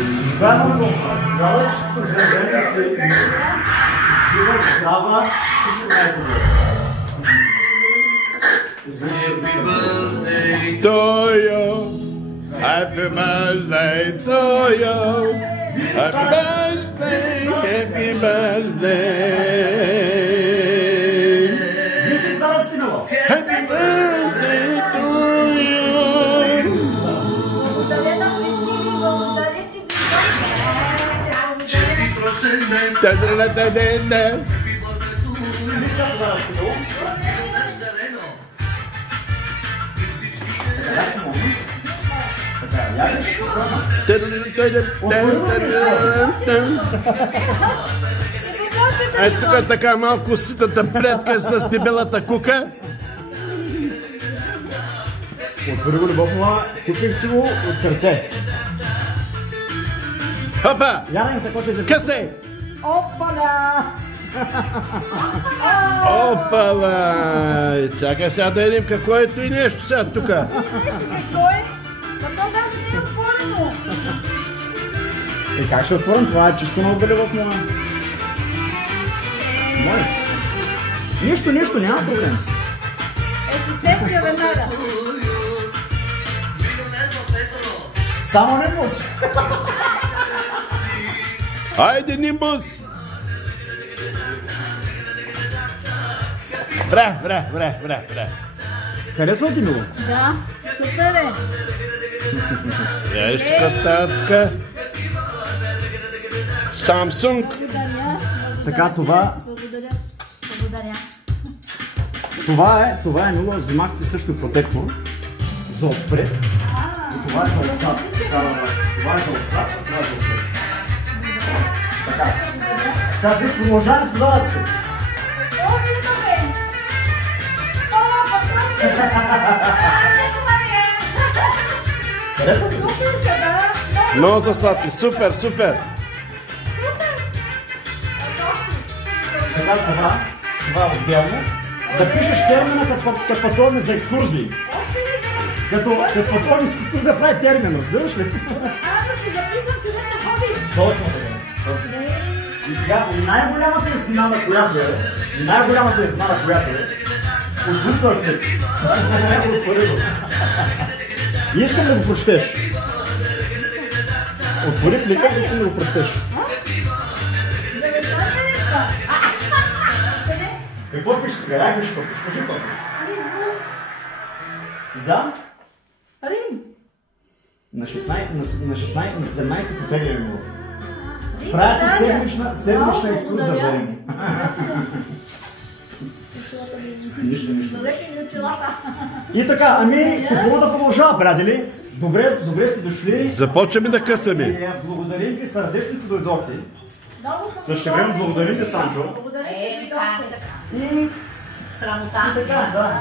Избрано здраве, чисто здраве се жива, здрава, всичко най-добре. Happy birthday to you. Happy birthday to you. Happy birthday, happy birthday. Happy birthday to you. Честит рожден ден! Та-да-да-да-да-да. Зелено! Е, тук така малко ситата плетка с дебелата кука. От първо любов моя, купих го от сърце. Хопа! Яна се коче да... Късе! Опаля! Опала! Чакай сега да видим какво е и нещо сега тук. Нещо какво е? Ма то даже не е отворено. Как ще отворим? Това е чисто много любов моя. Моля. Нищо, няма проблем. Асистенция веднага. Само не мус. Хайде, Нимбус! Бре. Харесва ти ми го? Да, супер е. Виж кататка. Samsung. Благодаря. Така, това... Благодаря. Това е нула, взимахте също протектор за отпред. И това е за отзад. Това е за отзад, а това е за отпред. Така. Сега ви продължаваме с подаръците. Още имаме. О, патроните. Харесва ли? Супер са, да. Много са сладки. Супер. Така, това е отделно. Да пишеш термина като пътуваме за екскурзии. Като пътуваме с искаш да прави термин, разбираш ли? Да си записвам, къде ще ходим. Точно така. И сега най-голямата изненада, която е, от Бутърфик. И искам да го прочетеш. Отвори плика и искам да го прочетеш. Какво пишеш сега? Я виж какво пишеш. Кажи какво пишеш. За? Рим. На 17 потегляме му. Правите седмична екскурзия за Рим. Нищо. Далеки ми очилата. И така, какво да продължава, приятели? Добре сте дошли. Започваме да късаме. Благодарим ви сърдечно, че дойдохте. Също време благодарим ви, Станчо. Благодаря, че ви дойдохте. И Срамота. така, да.